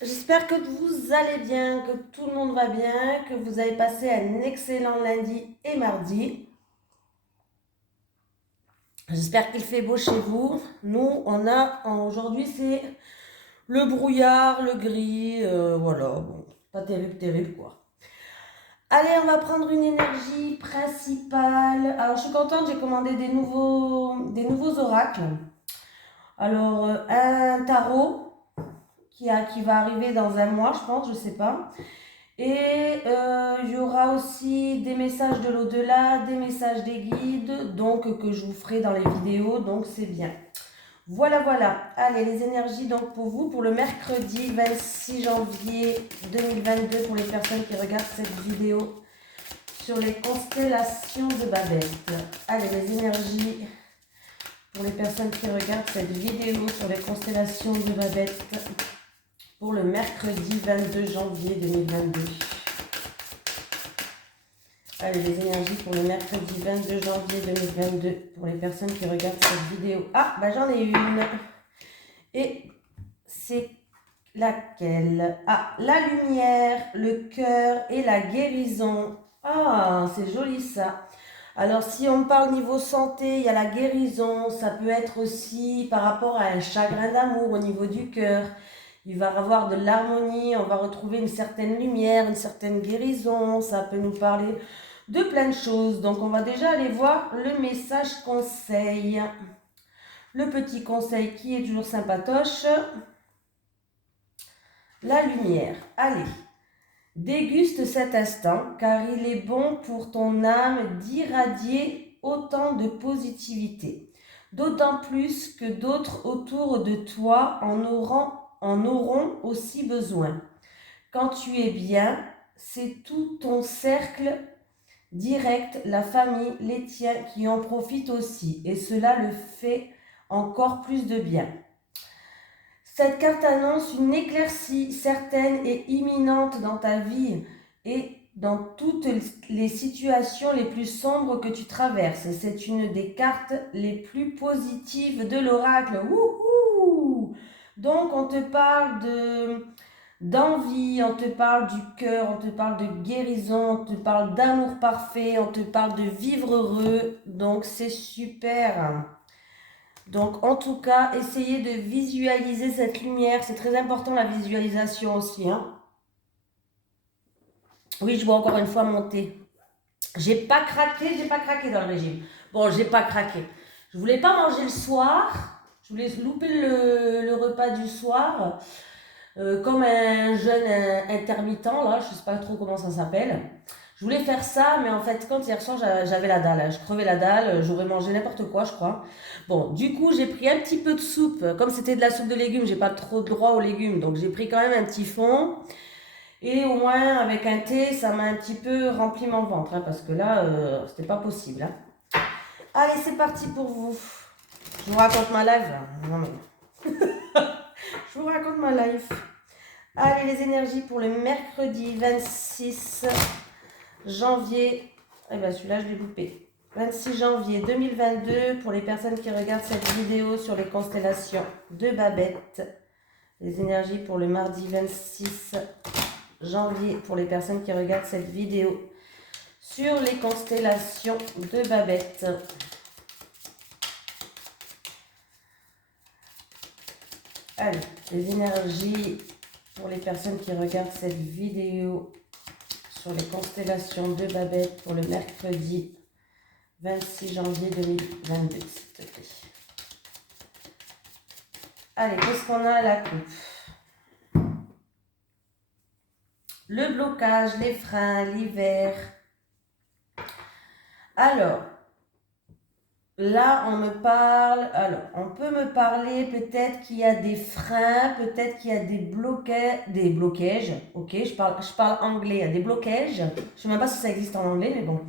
J'espère que vous allez bien, que tout le monde va bien, que vous avez passé un excellent lundi et mardi. J'espère qu'il fait beau chez vous. Nous, aujourd'hui, c'est le brouillard, le gris, voilà, bon, pas terrible, terrible quoi. Allez, on va prendre une énergie principale. Alors, je suis contente, j'ai commandé des nouveaux oracles. Alors, un tarot qui va arriver dans un mois, je pense, je sais pas. Et il y aura aussi des messages de l'au-delà, des messages des guides, donc que je vous ferai dans les vidéos, donc c'est bien. Voilà, voilà. Allez, les énergies donc pour vous, pour le mercredi 26 janvier 2022, pour les personnes qui regardent cette vidéo sur les constellations de Babette. Allez, les énergies pour les personnes qui regardent cette vidéo sur les constellations de Babette pour le mercredi 22 janvier 2022. Allez, les énergies pour le mercredi 22 janvier 2022 pour les personnes qui regardent cette vidéo. Ah, bah j'en ai une. Et c'est laquelle? Ah, la lumière, le cœur et la guérison. Ah, c'est joli ça. Alors, si on parle niveau santé, il y a la guérison. Ça peut être aussi par rapport à un chagrin d'amour au niveau du cœur. Il va y avoir de l'harmonie, on va retrouver une certaine lumière, une certaine guérison. Ça peut nous parler de plein de choses. Donc, on va déjà aller voir le message conseil. Le petit conseil qui est toujours sympatoche. La lumière. Allez, déguste cet instant car il est bon pour ton âme d'irradier autant de positivité. D'autant plus que d'autres autour de toi en auront aussi besoin. Quand tu es bien, c'est tout ton cercle direct, la famille, les tiens qui en profitent aussi. Et cela le fait encore plus de bien. Cette carte annonce une éclaircie certaine et imminente dans ta vie et dans toutes les situations les plus sombres que tu traverses. Et c'est une des cartes les plus positives de l'oracle. Wouhou! Donc on te parle d'envie, on te parle du cœur, on te parle de guérison, on te parle d'amour parfait, on te parle de vivre heureux. Donc c'est super. Donc en tout cas, essayez de visualiser cette lumière. C'est très important la visualisation aussi, hein. Oui, je vois encore une fois monter. J'ai pas craqué dans le régime. Bon, j'ai pas craqué. Je voulais pas manger le soir. Je voulais louper le repas du soir. Comme un jeune intermittent, là, je sais pas trop comment ça s'appelle. Je voulais faire ça, mais en fait, quand hier soir, j'avais la dalle. Je crevais la dalle, j'aurais mangé n'importe quoi, je crois. Bon, du coup, j'ai pris un petit peu de soupe. Comme c'était de la soupe de légumes, j'ai pas trop droit aux légumes, donc j'ai pris quand même un petit fond. Et au moins, avec un thé, ça m'a un petit peu rempli mon ventre, hein, parce que là, c'était pas possible, hein. Allez, c'est parti pour vous. Je vous raconte ma life, là. Non, mais... je vous raconte ma life. Allez, les énergies pour le mercredi 26 janvier. Eh bien, celui-là, je l'ai loupé. 26 janvier 2022 pour les personnes qui regardent cette vidéo sur les constellations de Babette. Les énergies pour le mardi 26 janvier pour les personnes qui regardent cette vidéo sur les constellations de Babette. Allez, les énergies pour les personnes qui regardent cette vidéo sur les constellations de Babette pour le mercredi 26 janvier 2022, s'il te plaît. Allez, qu'est-ce qu'on a à la coupe? Le blocage, les freins, l'hiver. Alors, là, on me parle. Alors, on peut me parler peut-être qu'il y a des freins, peut-être qu'il y a des blocages. Ok, je parle anglais. Il y a des blocages. Je ne sais même pas si ça existe en anglais, mais bon.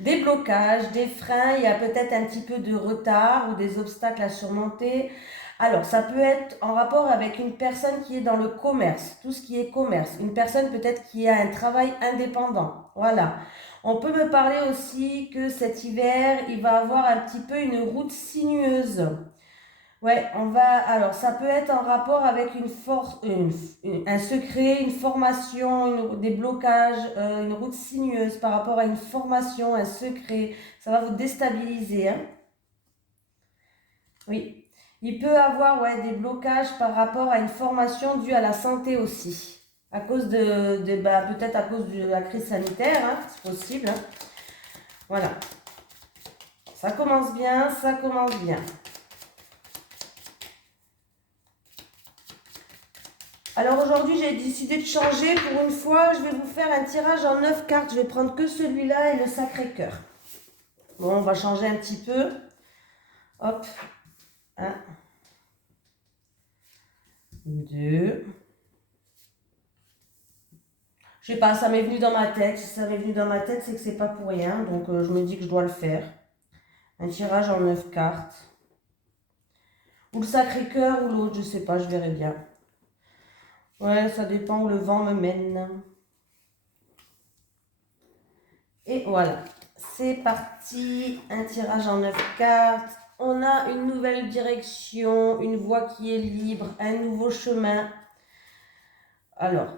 Des blocages, des freins. Il y a peut-être un petit peu de retard ou des obstacles à surmonter. Alors, ça peut être en rapport avec une personne qui est dans le commerce, tout ce qui est commerce. Une personne peut-être qui a un travail indépendant. Voilà. On peut me parler aussi que cet hiver, il va avoir un petit peu une route sinueuse. Ouais, on va. Alors, ça peut être en rapport avec une force, un secret, une formation, des blocages, une route sinueuse par rapport à une formation, un secret. Ça va vous déstabiliser, hein. Oui. Il peut avoir ouais, des blocages par rapport à une formation due à la santé aussi. À cause peut-être à cause de la crise sanitaire, hein, c'est possible, hein. Voilà. Ça commence bien, ça commence bien. Alors aujourd'hui, j'ai décidé de changer. Pour une fois, je vais vous faire un tirage en 9 cartes. Je vais prendre que celui-là et le Sacré-Cœur. Bon, on va changer un petit peu. Hop. 1, 2. Je sais pas, ça m'est venu dans ma tête. Si ça m'est venu dans ma tête, c'est que c'est pas pour rien. Donc je me dis que je dois le faire. Un tirage en 9 cartes. Ou le Sacré-Cœur ou l'autre, je sais pas, je verrai bien. Ouais, ça dépend où le vent me mène. Et voilà, c'est parti. Un tirage en 9 cartes. On a une nouvelle direction, une voie qui est libre, un nouveau chemin. Alors,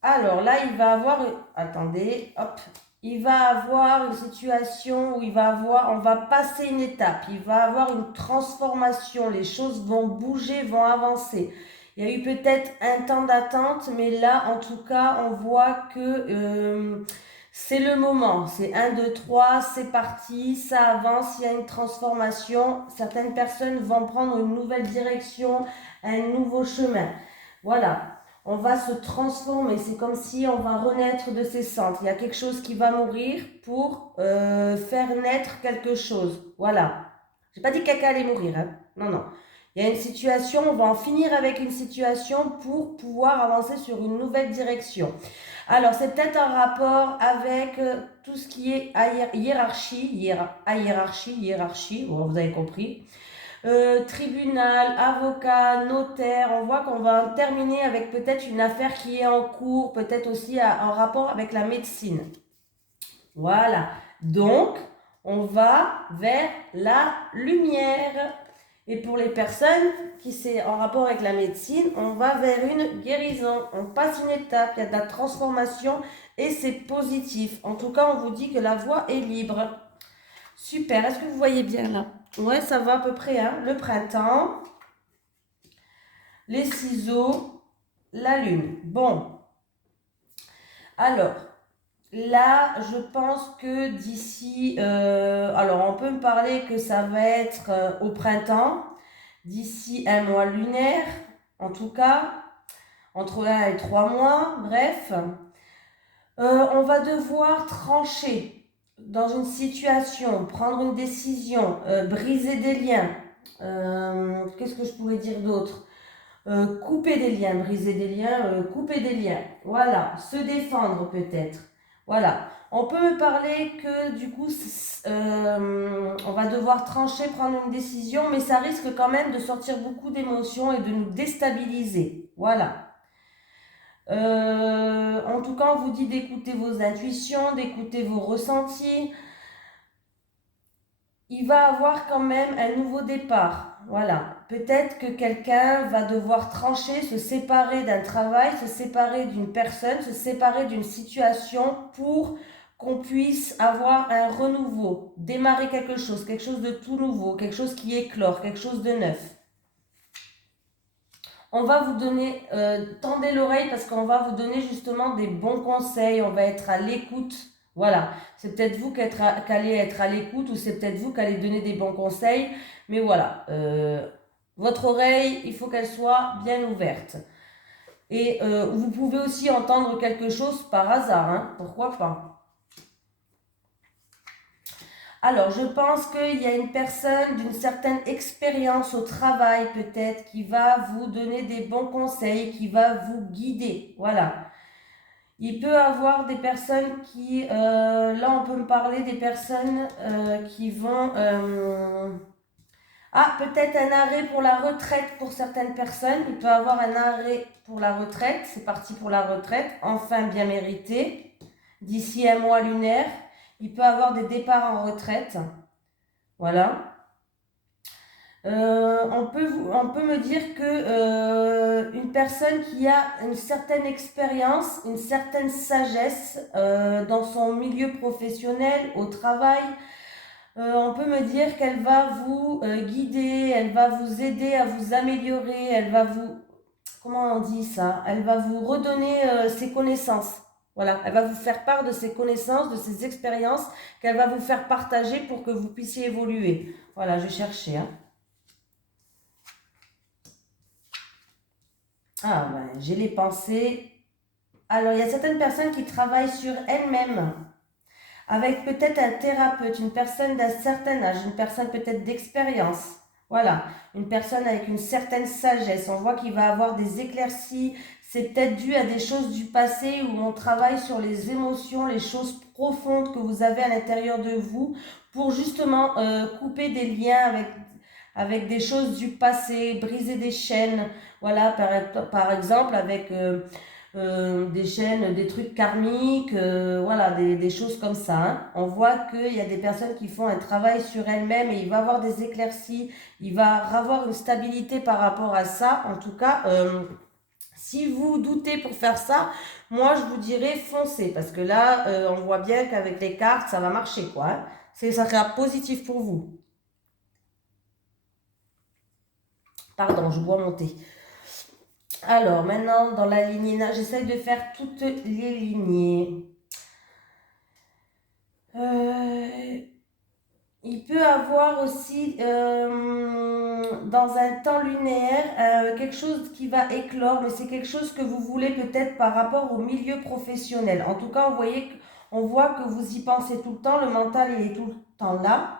là, il va avoir... Attendez, hop. Il va avoir une situation où on va passer une étape. Il va avoir une transformation. Les choses vont bouger, vont avancer. Il y a eu peut-être un temps d'attente, mais là, en tout cas, on voit que c'est le moment. C'est 1, 2, 3, c'est parti, ça avance, il y a une transformation. Certaines personnes vont prendre une nouvelle direction, un nouveau chemin. Voilà. On va se transformer, c'est comme si on va renaître de ses cendres. Il y a quelque chose qui va mourir pour faire naître quelque chose. Voilà. J'ai pas dit que quelqu'un allait mourir, hein. Non, non. Il y a une situation, on va en finir avec une situation pour pouvoir avancer sur une nouvelle direction. Alors, c'est peut-être un rapport avec tout ce qui est hiérarchie, bon, vous avez compris. Tribunal, avocat, notaire, on voit qu'on va terminer avec peut-être une affaire qui est en cours, peut-être aussi en rapport avec la médecine. Voilà, donc on va vers la lumière. Et pour les personnes qui sont en rapport avec la médecine, on va vers une guérison. On passe une étape, il y a de la transformation et c'est positif. En tout cas, on vous dit que la voie est libre. Super, est-ce que vous voyez bien là? Ouais, ça va à peu près, hein. Le printemps, les ciseaux, la lune. Bon, alors, là, je pense que d'ici... alors, on peut me parler que ça va être au printemps, d'ici un mois lunaire, en tout cas, entre 1 et 3 mois, bref. On va devoir trancher dans une situation, prendre une décision, briser des liens. Qu'est-ce que je pourrais dire d'autre? Couper des liens, briser des liens, couper des liens. Voilà, se défendre peut-être. Voilà. On peut me parler que du coup, on va devoir trancher, prendre une décision, mais ça risque quand même de sortir beaucoup d'émotions et de nous déstabiliser. Voilà. En tout cas, on vous dit d'écouter vos intuitions, d'écouter vos ressentis. Il va avoir quand même un nouveau départ. Voilà. Peut-être que quelqu'un va devoir trancher, se séparer d'un travail, se séparer d'une personne, se séparer d'une situation pour qu'on puisse avoir un renouveau, démarrer quelque chose de tout nouveau, quelque chose qui éclore, quelque chose de neuf. On va vous donner, tendez l'oreille parce qu'on va vous donner justement des bons conseils, on va être à l'écoute. Voilà, c'est peut-être vous qui allez être à l'écoute ou c'est peut-être vous qui allez donner des bons conseils. Mais voilà, votre oreille, il faut qu'elle soit bien ouverte. Et vous pouvez aussi entendre quelque chose par hasard, hein, pourquoi pas. Alors, je pense qu'il y a une personne d'une certaine expérience au travail peut-être qui va vous donner des bons conseils, qui va vous guider. Voilà. Il peut y avoir des personnes qui, là on peut me parler des personnes qui vont... peut-être un arrêt pour la retraite pour certaines personnes. Il peut y avoir un arrêt pour la retraite. C'est parti pour la retraite. Enfin bien mérité. D'ici un mois lunaire. Il peut y avoir des départs en retraite. Voilà. On peut me dire que une personne qui a une certaine expérience, une certaine sagesse dans son milieu professionnel, au travail, on peut me dire qu'elle va vous guider, elle va vous aider à vous améliorer, elle va vous, comment on dit ça? Elle va vous redonner ses connaissances. Voilà, elle va vous faire part de ses connaissances, de ses expériences qu'elle va vous faire partager pour que vous puissiez évoluer. Voilà, je cherchais, hein. Ah ben, j'ai les pensées. Alors, il y a certaines personnes qui travaillent sur elles-mêmes, avec peut-être un thérapeute, une personne d'un certain âge, une personne peut-être d'expérience. Voilà, une personne avec une certaine sagesse. On voit qu'il va avoir des éclaircies. C'est peut-être dû à des choses du passé où on travaille sur les émotions, les choses profondes que vous avez à l'intérieur de vous pour justement couper des liens avec des choses du passé, briser des chaînes. Voilà, par exemple, avec des chaînes, des trucs karmiques, voilà, des choses comme ça, hein. On voit qu'il y a des personnes qui font un travail sur elles-mêmes et il va avoir des éclaircies, il va avoir une stabilité par rapport à ça. En tout cas, si vous doutez pour faire ça, moi je vous dirais foncez, parce que là, on voit bien qu'avec les cartes, ça va marcher, quoi, hein. Ça sera positif pour vous. Pardon, je bois mon thé. Alors, maintenant, dans la lignée, j'essaye de faire toutes les lignées. Euh, il peut avoir aussi, dans un temps lunaire, quelque chose qui va éclore, mais c'est quelque chose que vous voulez peut-être par rapport au milieu professionnel. En tout cas, on voit que vous y pensez tout le temps, le mental, il est tout le temps là.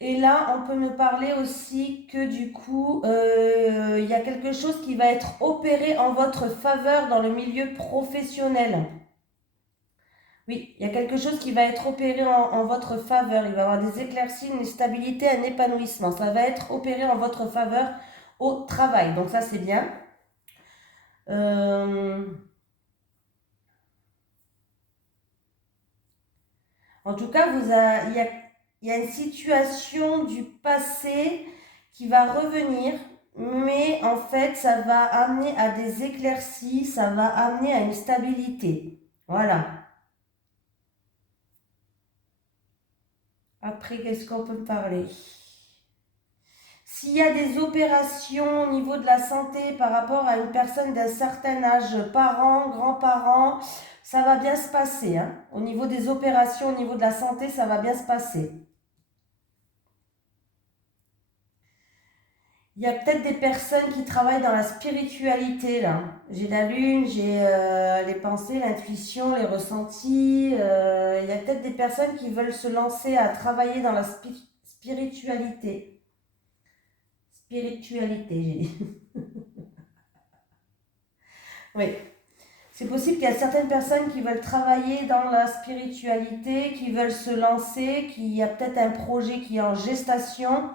Et là, on peut me parler aussi que du coup, il y a quelque chose qui va être opéré en votre faveur dans le milieu professionnel. Oui, il y a quelque chose qui va être opéré en votre faveur. Il va y avoir des éclaircies, une stabilité, un épanouissement. Ça va être opéré en votre faveur au travail. Donc ça, c'est bien. Euh, En tout cas, il y a une situation du passé qui va revenir, mais en fait, ça va amener à des éclaircies, ça va amener à une stabilité. Voilà. Après, qu'est-ce qu'on peut parler? S'il y a des opérations au niveau de la santé par rapport à une personne d'un certain âge, parents, grands-parents, ça va bien se passer, hein. Au niveau des opérations, au niveau de la santé, ça va bien se passer. Il y a peut-être des personnes qui travaillent dans la spiritualité, là. J'ai la lune, j'ai les pensées, l'intuition, les ressentis. Il y a peut-être des personnes qui veulent se lancer à travailler dans la spiritualité. Spiritualité, j'ai dit. Oui. C'est possible qu'il y a certaines personnes qui veulent travailler dans la spiritualité, qui veulent se lancer, qu'il y a peut-être un projet qui est en gestation.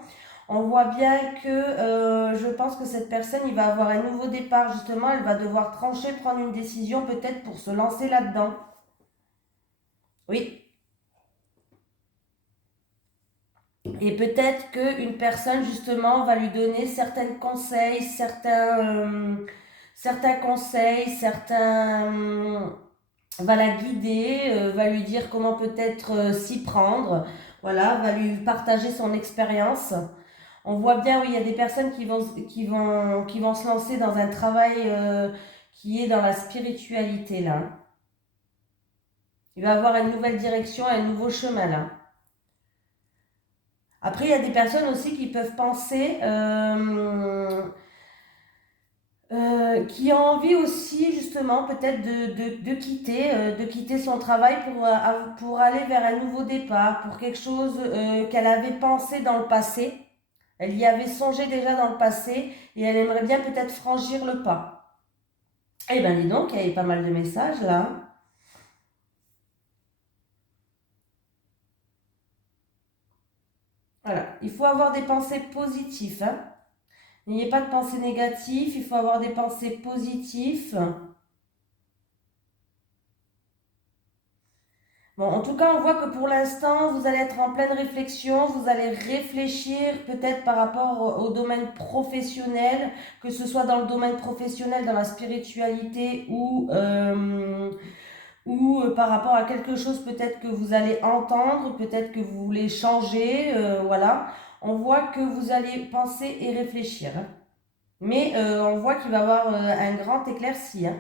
On voit bien que je pense que cette personne, il va avoir un nouveau départ, justement, elle va devoir trancher, prendre une décision peut-être pour se lancer là-dedans. Oui. Et peut-être qu'une personne, justement, va lui donner certains conseils, certains conseils, va la guider, va lui dire comment peut-être s'y prendre, voilà, va lui partager son expérience. On voit bien, oui, il y a des personnes qui vont se lancer dans un travail qui est dans la spiritualité, là. Il va avoir une nouvelle direction, un nouveau chemin, là. Après, il y a des personnes aussi qui peuvent penser, qui ont envie aussi, justement, peut-être de quitter son travail pour aller vers un nouveau départ, pour quelque chose qu'elle avait pensé dans le passé. Elle y avait songé déjà dans le passé et elle aimerait bien peut-être franchir le pas. Eh bien, dis donc, il y avait pas mal de messages là. Voilà, il faut avoir des pensées positives, hein. N'ayez pas de pensées négatives, il faut avoir des pensées positives. Bon, Bon, en tout cas, on voit que pour l'instant, vous allez être en pleine réflexion, vous allez réfléchir peut-être par rapport au domaine professionnel, que ce soit dans le domaine professionnel, dans la spiritualité ou par rapport à quelque chose peut-être que vous allez entendre, peut-être que vous voulez changer, voilà. On voit que vous allez penser et réfléchir, hein. Mais on voit qu'il va y avoir un grand éclairci, hein.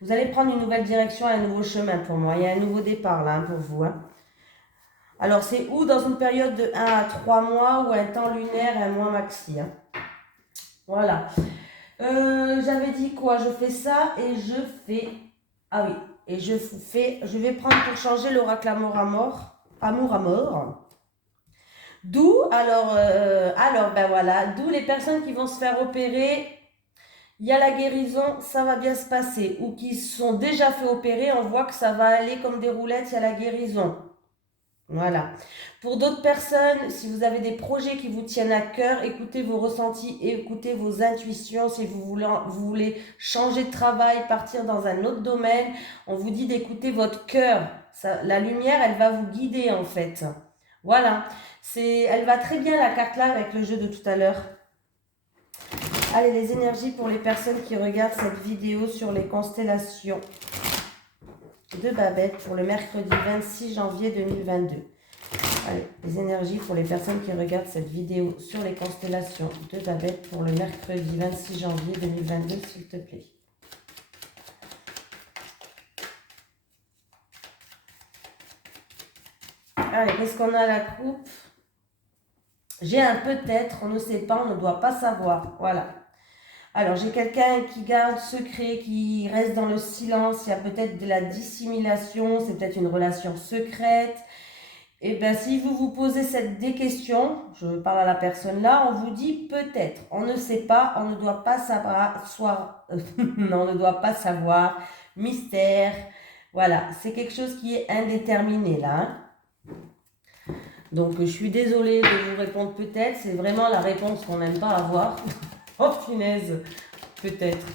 Vous allez prendre une nouvelle direction, un nouveau chemin pour moi. Il y a un nouveau départ là, hein, pour vous, hein. Alors c'est ou dans une période de 1 à 3 mois ou un temps lunaire, un mois maxi, hein. Voilà. J'avais dit quoi? Je fais ça et je fais... Ah oui. Et je vais prendre pour changer l'oracle amour à mort. Amour à mort. D'où, ben voilà, d'où les personnes qui vont se faire opérer, il y a la guérison, ça va bien se passer. Ou qui sont déjà fait opérer, on voit que ça va aller comme des roulettes, il y a la guérison. Voilà. Pour d'autres personnes, si vous avez des projets qui vous tiennent à cœur, écoutez vos ressentis, écoutez vos intuitions. Si vous voulez changer de travail, partir dans un autre domaine, on vous dit d'écouter votre cœur. La lumière, elle va vous guider en fait. Voilà. Elle va très bien la carte là avec le jeu de tout à l'heure. Allez, les énergies pour les personnes qui regardent cette vidéo sur les constellations de Babette pour le mercredi 26 janvier 2022. Allez, les énergies pour les personnes qui regardent cette vidéo sur les constellations de Babette pour le mercredi 26 janvier 2022, s'il te plaît. Allez, qu'est-ce qu'on a à la coupe? J'ai un peut-être, on ne sait pas, on ne doit pas savoir. Voilà. Alors, j'ai quelqu'un qui garde secret, qui reste dans le silence. Il y a peut-être de la dissimulation, c'est peut-être une relation secrète. Et bien, si vous vous posez des questions, je parle à la personne là, on vous dit peut-être. On ne sait pas, on ne doit pas savoir, on ne doit pas savoir, mystère. Voilà, c'est quelque chose qui est indéterminé là, hein. Donc, je suis désolée de vous répondre peut-être. C'est vraiment la réponse qu'on n'aime pas avoir. Oh, punaise, peut-être.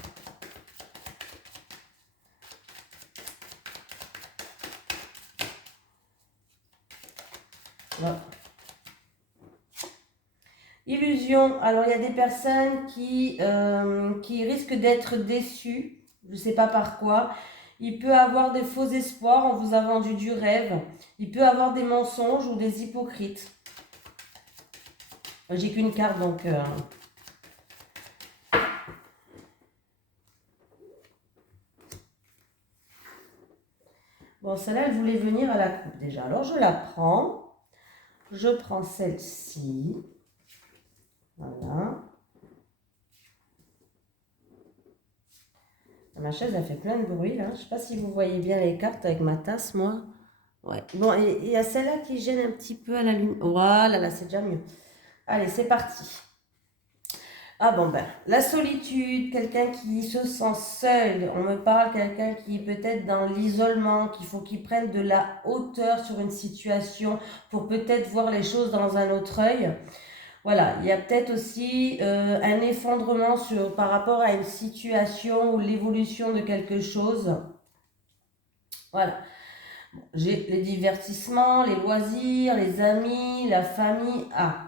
Voilà. Illusion. Alors, il y a des personnes qui risquent d'être déçues. Je ne sais pas par quoi. Il peut avoir des faux espoirs. On vous a vendu du rêve. Il peut avoir des mensonges ou des hypocrites. J'ai qu'une carte, donc... Bon, celle-là, elle voulait venir à la coupe déjà. Alors, je la prends. Je prends celle-ci. Voilà. Ma chaise, elle fait plein de bruit, là. Je ne sais pas si vous voyez bien les cartes avec ma tasse, moi. Ouais. Bon, et il y a celle-là qui gêne un petit peu à la lumière. Voilà, là, c'est déjà mieux. Allez, c'est parti. Ah bon, ben, la solitude, quelqu'un qui se sent seul. On me parle quelqu'un qui est peut-être dans l'isolement, qu'il faut qu'il prenne de la hauteur sur une situation pour peut-être voir les choses dans un autre œil. Voilà, il y a peut-être aussi un effondrement par rapport à une situation ou l'évolution de quelque chose. Voilà. Bon, j'ai les divertissements, les loisirs, les amis, la famille. Ah.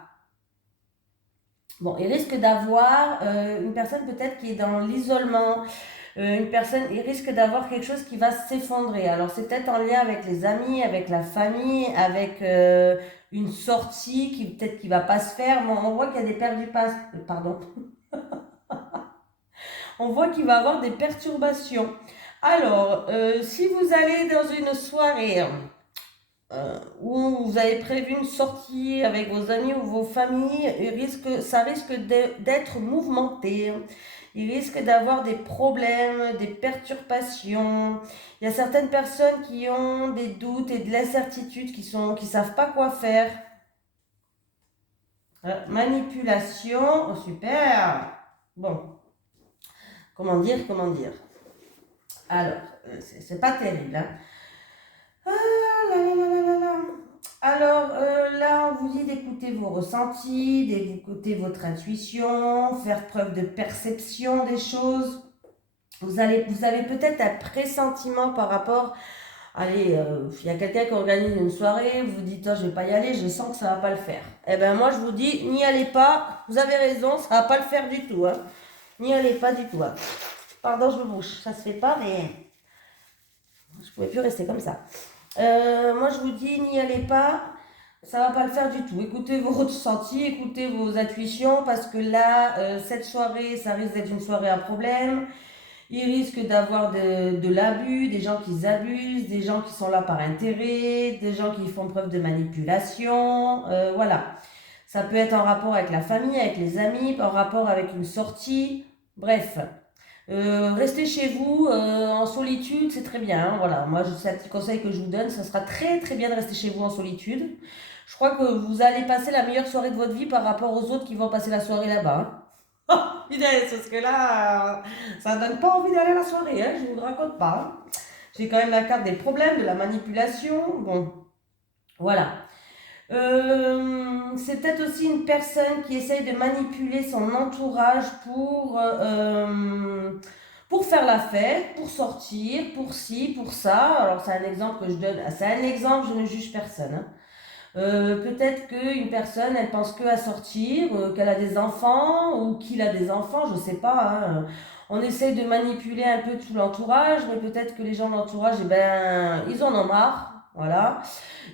Bon, il risque d'avoir une personne peut-être qui est dans l'isolement. Il risque d'avoir quelque chose qui va s'effondrer. Alors, c'est peut-être en lien avec les amis, avec la famille, avec une sortie qui peut-être qui va pas se faire. Bon, on voit qu'il y a des pardon. On voit qu'il va y avoir des perturbations. Alors, si vous allez dans une soirée où vous avez prévu une sortie avec vos amis ou vos familles, ça risque d'être mouvementé. Il risque d'avoir des problèmes, des perturbations. Il y a certaines personnes qui ont des doutes et de l'incertitude, qui savent pas quoi faire. Manipulation, oh, super. Bon, comment dire. Alors, c'est pas terrible, hein. Alors là, on vous dit d'écouter vos ressentis, d'écouter votre intuition, faire preuve de perception des choses. Vous avez peut-être un pressentiment par rapport Allez, il y a quelqu'un qui organise une soirée, vous dites, oh, je vais pas y aller, je sens que ça va pas le faire. Eh ben moi, je vous dis, n'y allez pas, vous avez raison, ça va pas le faire du tout. Hein. N'y allez pas du tout. Hein. Pardon, je me bouche, ça se fait pas, mais je pouvais plus rester comme ça. Moi, je vous dis, n'y allez pas, ça va pas le faire du tout. Écoutez vos ressentis, écoutez vos intuitions, parce que là, cette soirée, ça risque d'être une soirée à problème. Il risque d'avoir de l'abus, des gens qui abusent, des gens qui sont là par intérêt, des gens qui font preuve de manipulation. Voilà. Ça peut être en rapport avec la famille, avec les amis, en rapport avec une sortie. Bref. Restez chez vous en solitude, c'est très bien. Hein, voilà. Moi, c'est un petit conseil que je vous donne. Ça sera très très bien de rester chez vous en solitude. Je crois que vous allez passer la meilleure soirée de votre vie par rapport aux autres qui vont passer la soirée là-bas. Hein. Oh, punaise, parce que là, ça ne donne pas envie d'aller à la soirée, hein, je ne vous raconte pas. Hein. J'ai quand même la carte des problèmes, de la manipulation. Bon, voilà. C'est peut-être aussi une personne qui essaye de manipuler son entourage pour faire la fête, pour sortir, pour ci, pour ça. Alors, c'est un exemple que je donne. C'est un exemple, je ne juge personne. Hein. Peut-être qu'une personne, elle pense que à sortir, qu'elle a des enfants ou qu'il a des enfants, je sais pas. Hein. On essaye de manipuler un peu tout l'entourage, mais peut-être que les gens de l'entourage, eh ben, ils en ont marre, voilà.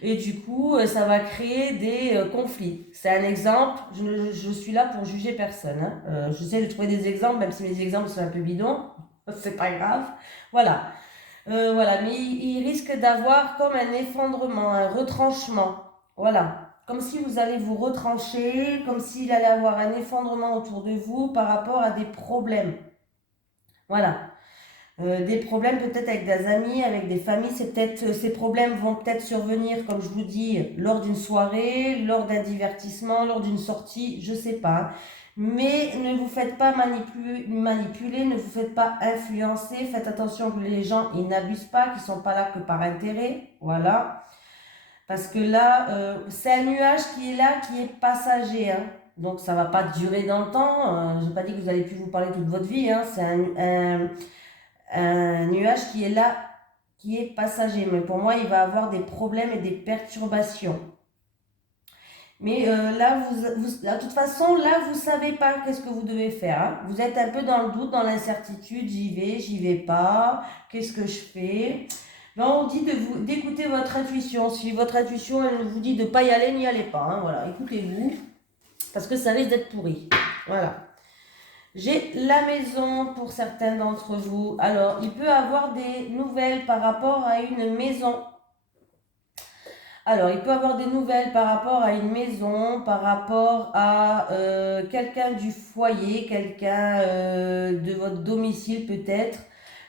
Et du coup, ça va créer des conflits. C'est un exemple. Je suis là pour juger personne. Hein. J'essaie de trouver des exemples, même si mes exemples sont un peu bidons. C'est pas grave. Voilà. Voilà, mais il risque d'avoir comme un effondrement, un retranchement. Voilà, comme si vous allez vous retrancher, comme s'il allait avoir un effondrement autour de vous par rapport à des problèmes. Voilà, des problèmes peut-être avec des amis, avec des familles. Ces problèmes vont peut-être survenir, comme je vous dis, lors d'une soirée, lors d'un divertissement, lors d'une sortie, je sais pas. Mais ne vous faites pas manipuler, ne vous faites pas influencer. Faites attention que les gens ils n'abusent pas, qu'ils sont pas là que par intérêt. Voilà. Parce que là, c'est un nuage qui est là, qui est passager. Hein. Donc ça ne va pas durer dans le temps. Je n'ai pas dit que vous allez plus vous parler toute votre vie. Hein. C'est un nuage qui est là, qui est passager. Mais pour moi, il va avoir des problèmes et des perturbations. Mais là, de toute façon, là, vous ne savez pas qu'est-ce que vous devez faire. Hein. Vous êtes un peu dans le doute, dans l'incertitude. J'y vais pas. Qu'est-ce que je fais? Ben, on dit d'écouter votre intuition. Si votre intuition, elle vous dit de ne pas y aller, n'y allez pas. Hein. Voilà, écoutez-vous. Parce que ça risque d'être pourri. Voilà. J'ai la maison pour certains d'entre vous. Alors, il peut avoir des nouvelles par rapport à une maison. Alors, il peut avoir des nouvelles par rapport à une maison, par rapport à quelqu'un du foyer, quelqu'un de votre domicile peut-être.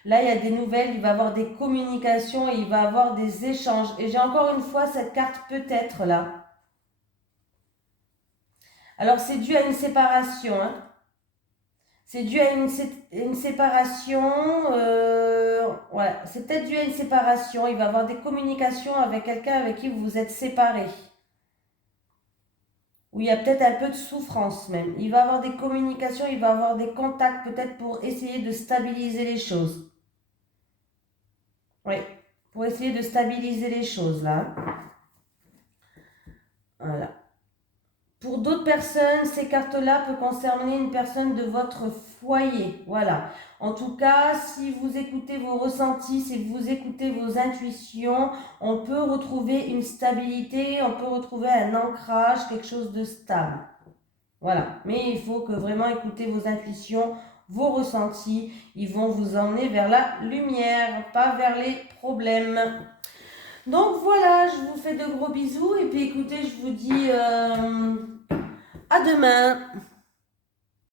Là, il y a des nouvelles, il va avoir des communications et il va avoir des échanges. Et j'ai encore une fois cette carte peut-être là. Alors, c'est dû à une séparation. Hein. C'est dû à une séparation. Voilà, c'est peut-être dû à une séparation. Il va avoir des communications avec quelqu'un avec qui vous vous êtes séparés. Où il y a peut-être un peu de souffrance même. Il va avoir des communications, il va avoir des contacts peut-être pour essayer de stabiliser les choses. Oui, pour essayer de stabiliser les choses là. Voilà. Pour d'autres personnes, ces cartes-là peuvent concerner une personne de votre foyer. Voilà. En tout cas, si vous écoutez vos ressentis, si vous écoutez vos intuitions, on peut retrouver une stabilité, on peut retrouver un ancrage, quelque chose de stable. Voilà. Mais il faut que vraiment écouter vos intuitions, vos ressentis. Ils vont vous emmener vers la lumière, pas vers les problèmes. Donc voilà, je vous fais de gros bisous et puis écoutez, je vous dis à demain.